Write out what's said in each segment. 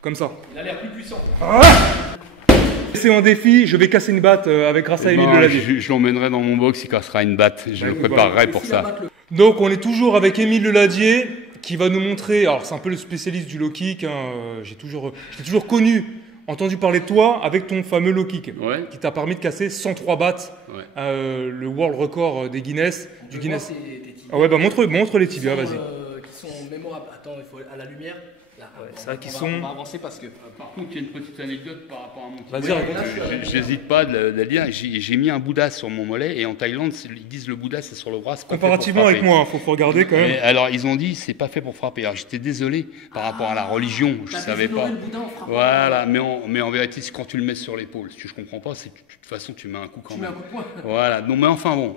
Comme ça. Il a l'air plus puissant. C'est un défi, je vais casser une batte grâce à Émile Leladier. Je l'emmènerai dans mon box, il cassera une batte. Je le préparerai pour ça. Donc on est toujours avec Émile Leladier qui va nous montrer, alors c'est un peu le spécialiste du low kick, hein, j'ai toujours entendu parler de toi avec ton fameux low kick qui t'a permis de casser 103 battes, le world record des Guinness. Du Guinness. Ah ouais, bah montre les tibias, vas-y. Qui sont mémorables. Attends, il faut à la lumière. Là, on va avancer parce que. Par contre, il y a une petite anecdote par rapport à mon tibia. Vas-y, raconte. J'hésite pas de la dire. J'ai mis un Bouddha sur mon mollet et en Thaïlande, ils disent le Bouddha c'est sur le bras. Comparativement avec moi, il faut regarder quand même. Mais alors ils ont dit c'est pas fait pour frapper. Alors j'étais désolé par rapport à la religion, je savais pas. Voilà, mais en vérité, c'est quand tu le mets sur l'épaule. Ce que je comprends pas, c'est que de toute façon tu mets un coup quand même. Tu mets un coup de poing. Voilà. Non, mais enfin bon,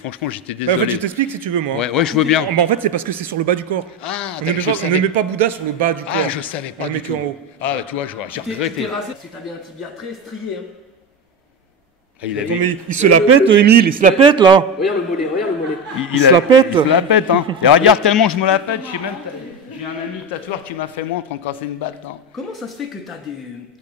franchement j'étais désolé. En fait, je t'explique si tu veux moi. Ouais, je veux bien. En fait, c'est parce que c'est sur le bas du corps. On ne met pas Bouddha sur le bas du corps. Ah, je savais pas. On le met en haut. Ah, tu vois, j'ai regretté. Parce que t'avais un tibia très strié. Hein. Ah, il se la pète, Émile, il se la pète là. Regarde le mollet, regarde le mollet. Il se la pète. Il se la pète, hein. Et regarde, tellement je me la pète, j'ai un ami tatoueur qui m'a fait moi en train de casser une batte. Hein. Comment ça se fait que t'as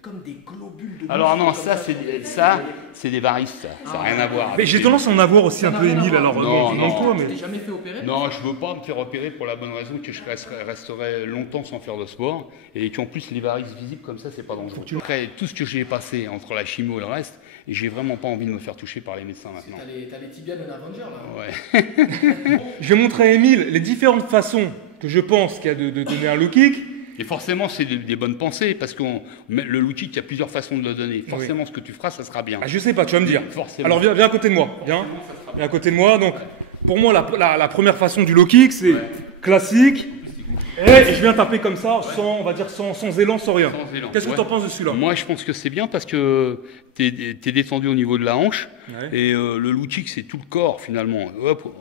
comme des globules de. Alors non, c'est des varices, ça. Ça n'a rien à voir. Mais j'ai tendance à en avoir aussi un peu, Émile, alors non. Tu t'es jamais fait opérer? Non, je veux pas me faire opérer pour la bonne raison que je resterai longtemps sans faire de sport et qu'en plus les varices visibles comme ça, c'est pas dangereux. Après tout ce que j'ai passé entre la chimio et le reste, et j'ai vraiment pas envie de me faire toucher par les médecins maintenant. T'as les tibias d'un Avenger là. Ouais. Je vais montrer à Émile les différentes façons que je pense qu'il y a de donner un low kick. Et forcément, c'est des bonnes pensées, parce que le low kick, il y a plusieurs façons de le donner. Forcément, ce que tu feras, ça sera bien. Ah, je sais pas, tu vas me dire. Forcément. Alors viens à côté de moi. Viens à côté de moi. Donc, pour moi, la première façon du low kick, c'est classique. Et je viens taper comme ça, sans élan, sans rien. Qu'est-ce que tu en penses de celui-là? Moi, je pense que c'est bien parce que tu es détendu au niveau de la hanche. Et le low kick, c'est tout le corps finalement. Hop,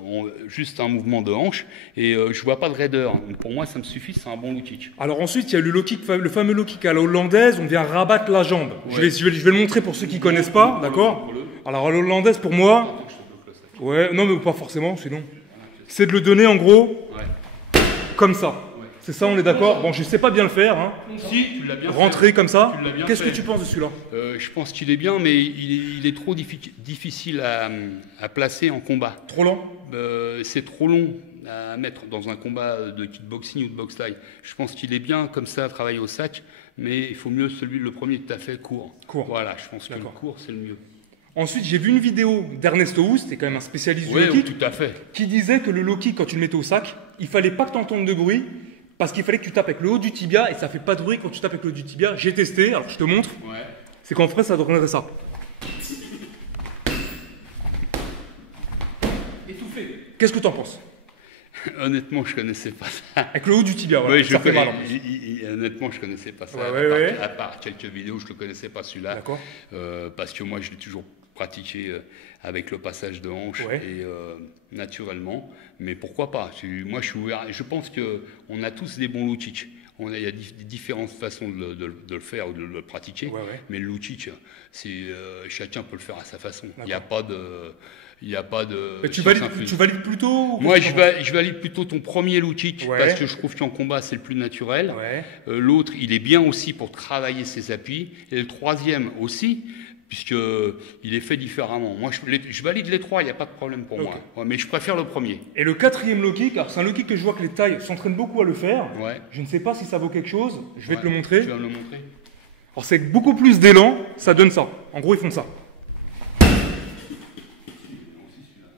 juste un mouvement de hanche. Et je vois pas de raideur. Donc, pour moi, ça me suffit, c'est un bon low kick. Alors ensuite, il y a le fameux low kick à la hollandaise. On vient rabattre la jambe. Je vais le montrer pour ceux qui connaissent pas, d'accord? Alors à la hollandaise, pour moi, non mais pas forcément, sinon. C'est de le donner en gros, comme ça. C'est ça, on est d'accord? Bon, je sais pas bien le faire. Hein. Si, tu l'as bien Rentrer fait. comme ça. Qu'est-ce que tu penses de celui-là? Je pense qu'il est bien, mais il est trop difficile à placer en combat. Trop lent? C'est trop long à mettre dans un combat de kickboxing ou de boxe thaï. Je pense qu'il est bien comme ça à travailler au sac, mais il faut mieux le premier que tu as fait court. Voilà, je pense que le court, c'est le mieux. Ensuite, j'ai vu une vidéo d'Ernesto Houst, qui est quand même un spécialiste du low kick, tout à fait. Qui disait que le low kick, quand tu le mettais au sac, il fallait pas que tu entendes de bruit, parce qu'il fallait que tu tapes avec le haut du tibia, et ça fait pas de bruit quand tu tapes avec le haut du tibia. J'ai testé, alors je te montre. C'est qu'en vrai, ça donnerait ça. Étouffé. Qu'est-ce que tu en penses? Honnêtement, je connaissais pas ça. Avec le haut du tibia, ça fait mal. Honnêtement, je connaissais pas ça. À part quelques vidéos, je le connaissais pas celui-là. D'accord. Parce que moi, je l'ai toujours pratiqué avec le passage de hanche et naturellement. Mais pourquoi pas? Moi, je suis ouvert. Je pense qu'on a tous des bons low kicks. Il y a différentes façons de le faire ou de le pratiquer. Mais le low kick, chacun peut le faire à sa façon. Il n'y a pas de... Tu valides plutôt? Moi, je valide plutôt ton premier low kick parce que je trouve qu'en combat, c'est le plus naturel. L'autre, il est bien aussi pour travailler ses appuis. Et le troisième aussi, puisqu'il est fait différemment. Moi, je valide les trois, il n'y a pas de problème pour moi. Mais je préfère le premier. Et le quatrième low kick, alors c'est un low kick que je vois que les Thaïs s'entraînent beaucoup à le faire. Je ne sais pas si ça vaut quelque chose. Je vais te le montrer. Tu vas me le montrer. Alors c'est beaucoup plus d'élan, ça donne ça. En gros, ils font ça.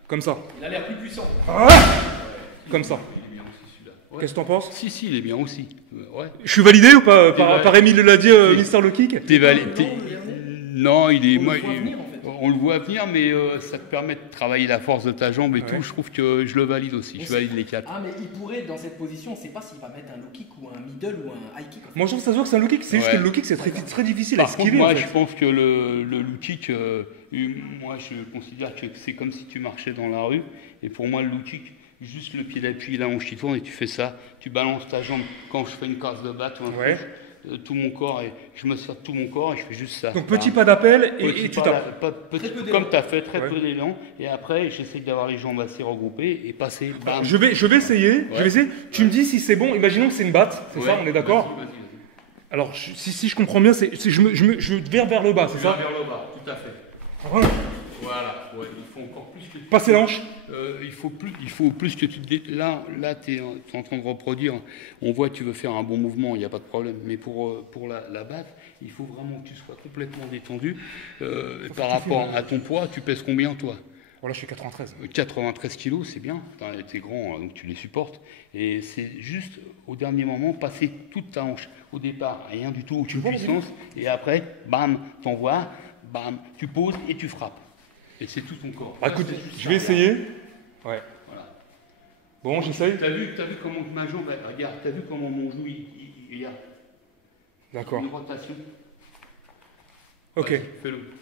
Comme ça. Il a l'air plus puissant. Comme ça. Qu'est-ce que t'en penses? Si, il est bien aussi. Je suis validé ou pas par Émile Leladier, Mister Low Kick? T'es validé. Non, il est. On le voit venir, mais ça te permet de travailler la force de ta jambe et tout. Je trouve que je le valide aussi. Je valide les quatre. Ah, mais il pourrait, dans cette position, on ne sait pas s'il va mettre un low kick ou un middle ou un high kick. Moi, je trouve que ça se voit que c'est un low kick. C'est juste que le low kick, c'est très difficile à esquiver. Moi, je pense que le low kick, moi, je considère que c'est comme si tu marchais dans la rue. Et pour moi, le low kick, juste le pied d'appui, la hanche qui tourne et tu fais ça. Tu balances ta jambe quand je fais une casse de batte ou un truc. Tout mon corps et je me sers de tout mon corps et je fais juste ça. Donc petit pas d'appel et tu tapes. Comme tu as fait, très peu d'élan. Et après, j'essaie d'avoir les jambes assez regroupées et passer. Bam. Je vais essayer. Tu me dis si c'est bon. Imaginons que c'est une batte, c'est ça, on est d'accord? Alors, si je comprends bien, je vire vers le bas, c'est ça? Vers le bas, tout à fait. Voilà, ouais, il faut encore plus que tu... Passer l'hanche. Il faut plus que tu... Là tu es en train de reproduire. On voit que tu veux faire un bon mouvement, il n'y a pas de problème. Mais pour la battre, il faut vraiment que tu sois complètement détendu. Par rapport à ton poids, tu pèses combien, toi? Voilà, je fais 93. 93 kilos, c'est bien. Tu es grand, donc tu les supportes. Et c'est juste, au dernier moment, passer toute ta hanche. Au départ, rien du tout, aucune puissance. Et après, bam, t'envoies, bam, tu poses et tu frappes. Et c'est tout ton corps. Bah, écoute, je vais essayer. Ouais. Voilà. Bon, j'essaye. T'as vu comment ma jambe, regarde, t'as vu comment mon genou, il y a. D'accord. Une rotation. Ok. Ouais, fais-le.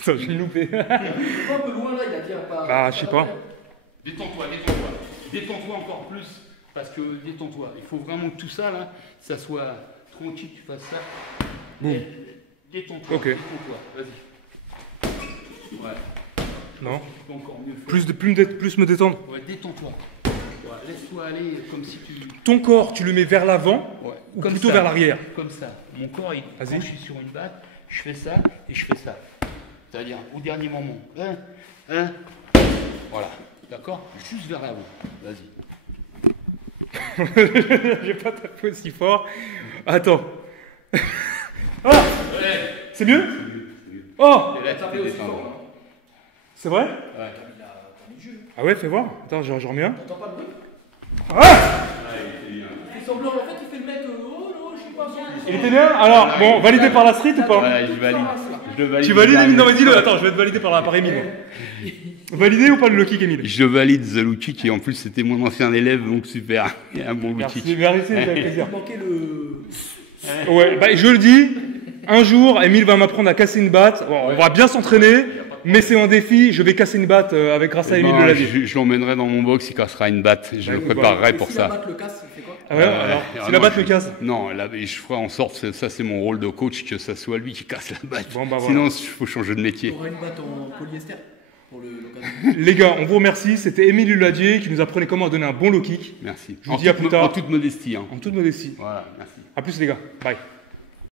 Ça, je l'ai loupé. Il est un peu loin là, il a dit pas. Bah, je sais pas. Détends-toi. Détends-toi encore plus. Parce que détends-toi. Il faut vraiment que tout ça, là, ça soit tranquille, tu fasses ça. Boum. Détends-toi. Ok. Détends-toi. Vas-y. Ouais. Non. Encore mieux. Plus me détendre. Ouais, détends-toi. Ouais, laisse-toi aller comme si tu... Ton corps, tu le mets vers l'avant ou comme plutôt ça, vers l'arrière? Comme ça. Mon corps, quand je suis sur une batte, je fais ça et je fais ça. C'est-à-dire, au dernier moment. Voilà. D'accord? Juste vers l'avant. Vas-y. J'ai pas tapé aussi fort. Attends. Ah ouais. C'est mieux? Oh. Et là, tu aussi fort. C'est vrai? Ouais. Ah ouais, fais voir. Attends, je remets un. T'entends pas le bruit? Ah! Il fait semblant, en fait, il fait le mec. Oh non, je suis pas bien. Il était bien? Alors, bon, validé par la street ou pas? Ouais, je valide. Je le valide. Tu valides, Émile? Non, mais dis-le. Attends, je vais être validé par Émile. Validé ou pas le low kick, Émile? Je valide The Low Kick et en plus, c'était mon ancien élève, donc super. Il y a un bon low kick. Merci, avec plaisir. Il manquait le. Ouais, bah, je le dis. Un jour, Émile va m'apprendre à casser une batte. Bon, on va bien s'entraîner, mais c'est un défi. Je vais casser une batte grâce à Émile Deladier. Je l'emmènerai dans mon box, il cassera une batte. Je le préparerai pour ça. Si la batte le casse, il fait quoi? Ah ouais, alors, si la batte le casse? Non, je ferai en sorte, ça c'est mon rôle de coach, que ça soit lui qui casse la batte. Bon, bah, sinon, il faut changer de métier. Tu auras une batte en polyester pour l'occasion. Les gars, on vous remercie. C'était Émile Deladier qui nous apprenait comment donner un bon low kick. Merci. Je vous dis à plus tard. En toute modestie. En toute modestie. Voilà, merci. A plus les gars. Bye.